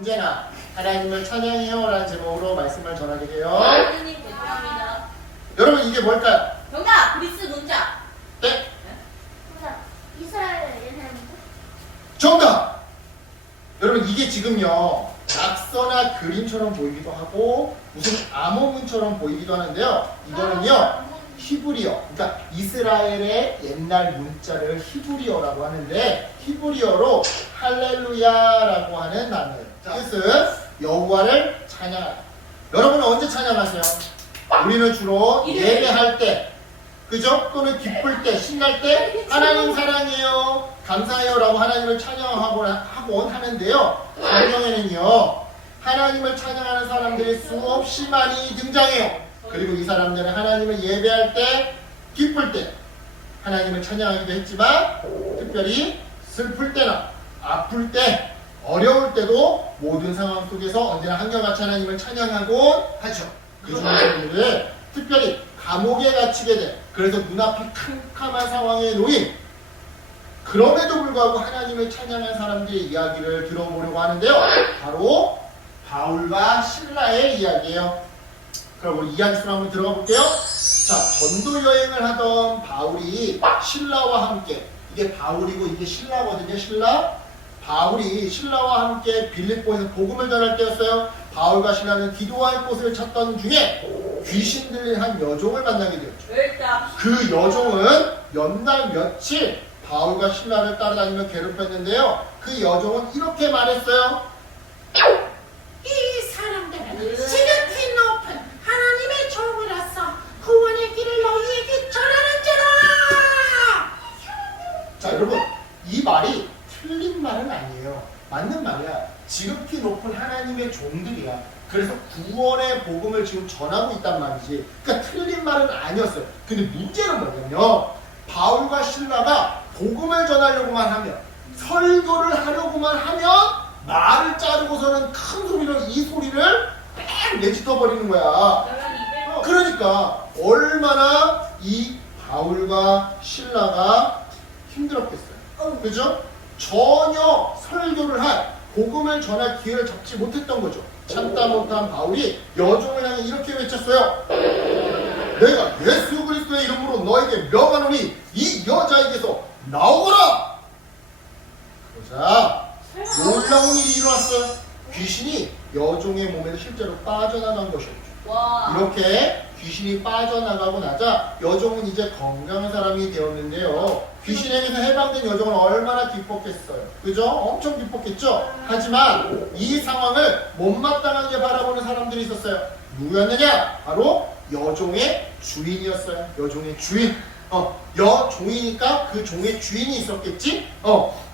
언제나 하나님을 찬양해요 라는 제목으로 말씀을 전하게 돼요. 하나님 죄송합니다. 여러분 이게 뭘까요? 정답! 그리스 문자. 네? 이스라엘 옛날 문자? 정답! 여러분 이게 지금요 낙서나 그림처럼 보이기도 하고 무슨 암호문처럼 보이기도 하는데요. 이거는요 히브리어, 그러니까 이스라엘의 옛날 문자를 히브리어라고 하는데 히브리어로 할렐루야라고 하는 단어예요. 뜻은 여호와를 찬양하다. 여러분은 언제 찬양하세요? 우리는 주로 예배할 때, 그죠? 또는 기쁠 때, 신날 때 하나님 사랑해요, 감사해요 라고 하나님을 찬양하곤 하는데요. 성경에는요 하나님을 찬양하는 사람들이 수없이 많이 등장해요. 그리고 이 사람들은 하나님을 예배할 때, 기쁠 때 하나님을 찬양하기도 했지만 특별히 슬플 때나 아플 때, 어려울 때도 모든 상황 속에서 언제나 한결같이 하나님을 찬양하곤 하죠. 그 중에 특별히 감옥에 갇히게 돼, 그래서 눈앞이 캄캄한 상황에 놓인, 그럼에도 불구하고 하나님을 찬양한 사람들의 이야기를 들어보려고 하는데요. 바로 바울과 신라의 이야기예요. 그럼 우리 이야기로 한번 들어가 볼게요. 자, 전도 여행을 하던 바울이 신라와 함께, 이게 바울이고 이게 신라거든요. 신라. 바울이 신라와 함께 빌립보에서 복음을 전할 때였어요. 바울과 신라는 기도할 곳을 찾던 중에 귀신 들린 한 여종을 만나게 되었죠. 그 여종은 몇 날 며칠 바울과 신라를 따라다니며 괴롭혔는데요. 그 여종은 이렇게 말했어요. 이 사람들은 지극히 높은 하나님의 종으로서 구원의 길을 너희에게 전하는지라. 자, 여러분 이 말이 틀린 말은 아니에요. 맞는 말이야. 지극히 높은 하나님의 종들이야. 그래서 구원의 복음을 지금 전하고 있단 말이지. 그러니까 틀린 말은 아니었어요. 근데 문제는 뭐냐면 바울과 신라가 복음을 전하려고만 하면, 설교를 하려고만 하면 말을 자르고서는 큰 소리로 이 소리를 뺑 내뱉어버리는 거야. 그러니까 얼마나 이 바울과 신라가 힘들었겠어요. 그죠? 전혀 설교를 할, 복음을 전할 기회를 잡지 못했던 거죠. 참다 못한 바울이 여종을 향해 이렇게 외쳤어요. 내가 예수 그리스도의 이름으로 너에게 명하노니 이 여자에게서 나오거라. 그러자 놀라운 일이 일어났어요. 귀신이 여종의 몸에서 실제로 빠져나간 것이었죠. 와. 이렇게 귀신이 빠져나가고 나자 여종은 이제 건강한 사람이 되었는데요. 귀신에게서 해방된 여종은 얼마나 기뻤겠어요. 그죠? 엄청 기뻤겠죠? 하지만 이 상황을 못마땅하게 바라보는 사람들이 있었어요. 누구였느냐? 바로 여종의 주인이었어요. 여종의 주인. 여종이니까 그 종의 주인이 있었겠지?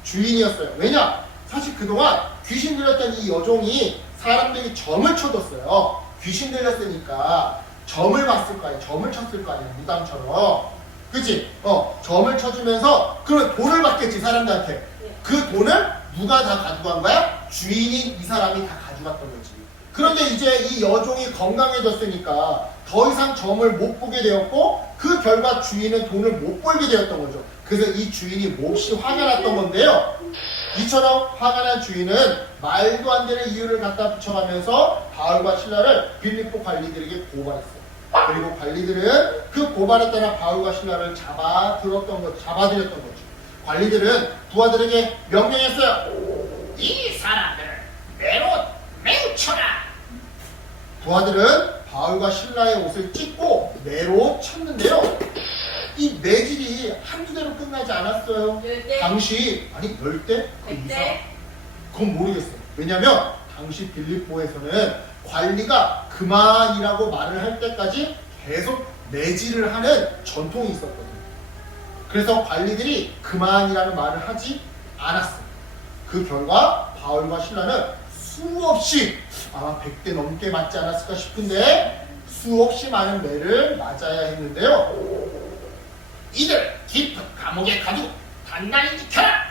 주인이었어요. 왜냐? 사실 그동안 귀신 들렸던 이 여종이 사람들이 점을 쳐줬어요. 귀신 들렸으니까 점을 봤을 거 아니야. 점을 쳤을 거 아니야. 무당처럼. 그치? 점을 쳐주면서 그러면 돈을 받겠지, 사람들한테. 그 돈을 누가 다 가져간 거야? 주인인 이 사람이 다 가져갔던 거지. 그런데 이제 이 여종이 건강해졌으니까 더 이상 점을 못 보게 되었고, 그 결과 주인은 돈을 못 벌게 되었던 거죠. 그래서 이 주인이 몹시 화가 났던 건데요. 이처럼 화가 난 주인은 말도 안 되는 이유를 갖다 붙여가면서 바울과 신라를 빌립보 관리들에게 고발했어요. 그리고 관리들은 그 고발에 따라 바울과 신라를 잡아들였던 거죠. 관리들은 부하들에게 명령했어요. 이 사람들을 매로 쳐라. 부하들은 바울과 신라의 옷을 찢고 매로 쳤는데요. 이 매질이 한두 대로 끝나지 않았어요. 10대? 당시, 아니 10대? 그 100대? 이상? 그건 모르겠어요. 왜냐면 당시 빌립보에서는 관리가 그만이라고 말을 할 때까지 계속 매질을 하는 전통이 있었거든요. 그래서 관리들이 그만이라는 말을 하지 않았어요. 그 결과 바울과 신라는 수없이, 아마 100대 넘게 맞지 않았을까 싶은데 수없이 많은 매를 맞아야 했는데요. 이들 깊은 감옥에 가두고 단단히 지켜라!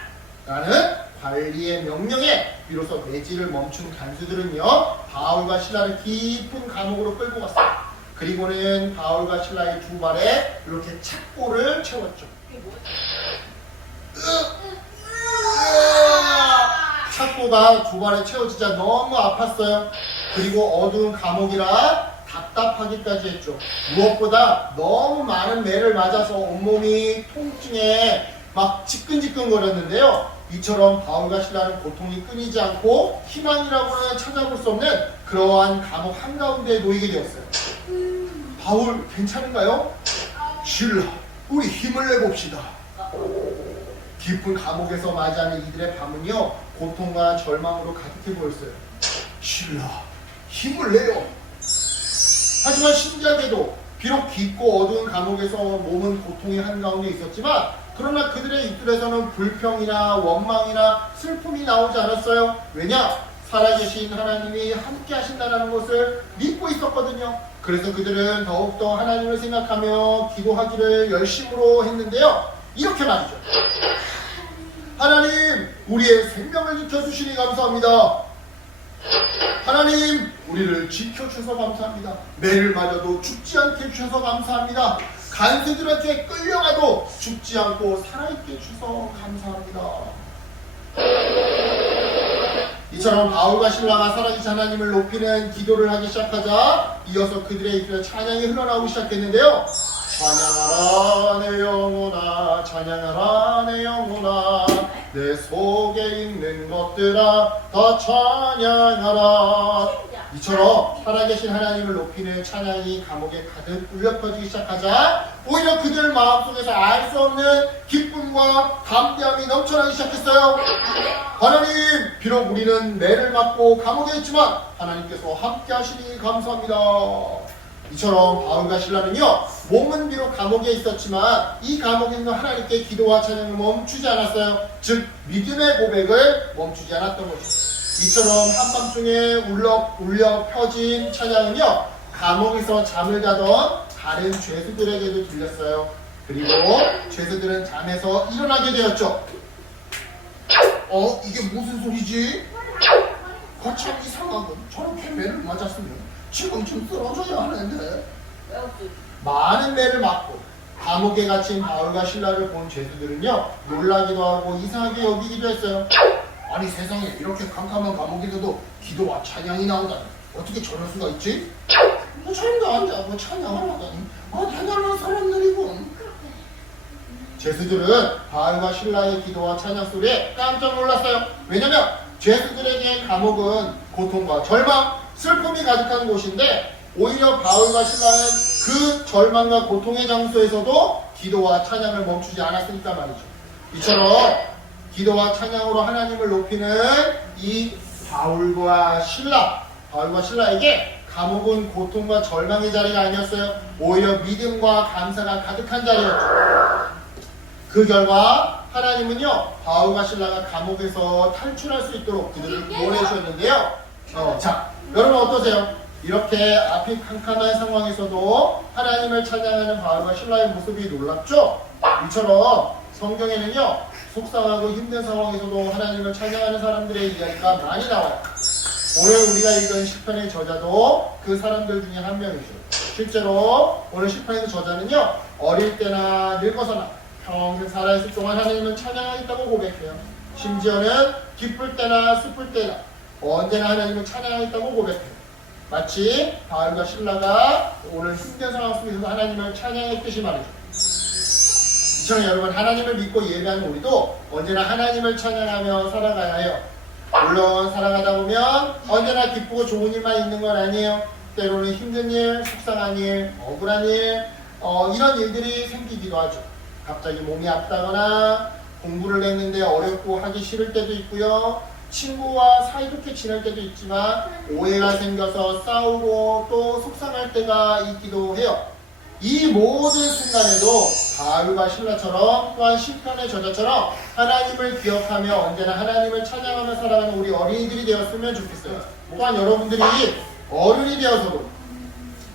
라는 관리의 명령에 비로소 매질을 멈춘 간수들은요, 바울과 신라를 깊은 감옥으로 끌고 갔어요. 그리고는 바울과 신라의 두 발에 이렇게 착고를 채웠죠. 창고가 조발에 채워지자 너무 아팠어요. 그리고 어두운 감옥이라 답답하기까지 했죠. 무엇보다 너무 많은 매를 맞아서 온몸이 통증에 막 지끈지끈거렸는데요. 이처럼 바울과 실라는 고통이 끊이지 않고 희망이라고는 찾아볼 수 없는 그러한 감옥 한가운데에 놓이게 되었어요. 바울 괜찮은가요? 실라, 우리 힘을 내봅시다. 깊은 감옥에서 맞이하는 이들의 밤은요, 고통과 절망으로 가득해 보였어요. 실라, 힘을 내요. 하지만 신기하게도 비록 깊고 어두운 감옥에서 몸은 고통의 한가운데 있었지만 그러나 그들의 입술에서는 불평이나 원망이나 슬픔이 나오지 않았어요. 왜냐? 살아계신 하나님이 함께 하신다는 것을 믿고 있었거든요. 그래서 그들은 더욱더 하나님을 생각하며 기도하기를 열심으로 했는데요. 이렇게 말이죠. 하나님, 우리의 생명을 지켜주시니 감사합니다. 하나님, 우리를 지켜주셔서 감사합니다. 매를 맞아도 죽지 않게 해주셔서 감사합니다. 간수들한테 끌려가도 죽지 않고 살아있게 해주셔서 감사합니다. 이처럼 바울과 실라가 살아계신 하나님을 높이는 기도를 하기 시작하자 이어서 그들의 입술에 찬양이 흘러나오기 시작했는데요. 찬양하라 내 영혼아, 찬양하라 내 영혼아, 내 속에 있는 것들아 다 찬양하라. 이처럼 살아계신 하나님을 높이는 찬양이 감옥에 가득 울려 퍼지기 시작하자 오히려 그들 마음속에서 알 수 없는 기쁨과 담대함이 넘쳐나기 시작했어요. 하나님, 비록 우리는 매를 맞고 감옥에 있지만 하나님께서 함께 하시니 감사합니다. 이처럼 바울과 실라는요, 몸은 비록 감옥에 있었지만 이 감옥에 있는 하나님께 기도와 찬양을 멈추지 않았어요. 즉 믿음의 고백을 멈추지 않았던 거죠. 이처럼 한밤중에 울려 펴진 찬양은요, 감옥에서 잠을 자던 다른 죄수들에게도 들렸어요. 그리고 죄수들은 잠에서 일어나게 되었죠. 이게 무슨 소리지? 거참 이상하군. 저렇게 매를 맞았으면 지금쯤 쓰러져야 하는데. 많은 매를 맞고 감옥에 갇힌 바울과 실라를 본 죄수들은요, 놀라기도 하고 이상하게 여기기도 했어요. 아니 세상에 이렇게 캄캄한 감옥에서도 기도와 찬양이 나오다니 어떻게 저럴 수가 있지? 뭐 잠도 안 자고 찬양을 하다니 대단한 사람들이군. 죄수들은 바울과 실라의 기도와 찬양 소리에 깜짝 놀랐어요. 왜냐면 죄수들에게 감옥은 고통과 절망, 슬픔이 가득한 곳인데 오히려 바울과 실라는 그 절망과 고통의 장소에서도 기도와 찬양을 멈추지 않았으니까 말이죠. 이처럼 기도와 찬양으로 하나님을 높이는 이 바울과 실라에게 감옥은 고통과 절망의 자리가 아니었어요. 오히려 믿음과 감사가 가득한 자리였죠. 그 결과 하나님은요, 바울과 실라가 감옥에서 탈출할 수 있도록 그들을 구원해 주셨는데요. 자, 여러분 어떠세요? 이렇게 앞이 캄캄한 상황에서도 하나님을 찬양하는 바울과 실라의 모습이 놀랍죠? 이처럼 성경에는요, 속상하고 힘든 상황에서도 하나님을 찬양하는 사람들의 이야기가 많이 나와요. 오늘 우리가 읽은 시편의 저자도 그 사람들 중에 한 명이죠. 실제로 오늘 시편의 저자는요, 어릴 때나 늙어서나 평생 살아있을 동안 하나님을 찬양하겠다고 고백해요. 심지어는 기쁠 때나 슬플 때나 언제나 하나님을 찬양하겠다고 고백해요. 마치 바울과 실라가 오늘 힘든 상황 속에서 하나님을 찬양했듯이 말이죠. 이처럼 여러분, 하나님을 믿고 예배하는 우리도 언제나 하나님을 찬양하며 살아가야 해요. 물론 살아가다 보면 언제나 기쁘고 좋은 일만 있는 건 아니에요. 때로는 힘든 일, 속상한 일, 억울한 일, 이런 일들이 생기기도 하죠. 갑자기 몸이 아프다거나 공부를 했는데 어렵고 하기 싫을 때도 있고요. 친구와 사이좋게 지낼 때도 있지만 오해가 생겨서 싸우고 또 속상할 때가 있기도 해요. 이 모든 순간에도 바울과 실라처럼 또한 시편의 저자처럼 하나님을 기억하며 언제나 하나님을 찬양하며 살아가는 우리 어린이들이 되었으면 좋겠어요. 또한 여러분들이 어른이 되어서도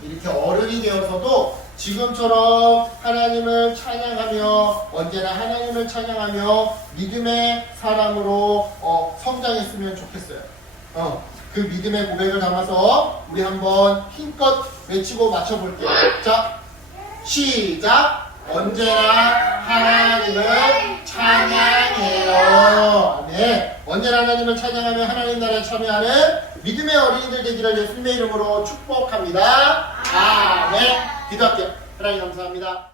이렇게 어른이 되어서도 지금처럼 하나님을 찬양하며 언제나 하나님을 찬양하며 믿음의 사람으로 성장했으면 좋겠어요. 그 믿음의 고백을 담아서 우리 한번 힘껏 외치고 맞춰볼게요. 자, 시작! 언제나 하나님을 찬양해요. 아멘. 언제나 하나님을 찬양하며 하나님 나라에 참여하는 믿음의 어린이들 되기를 예수님의 이름으로 축복합니다. 아멘. 기도할게요. 하나님 감사합니다.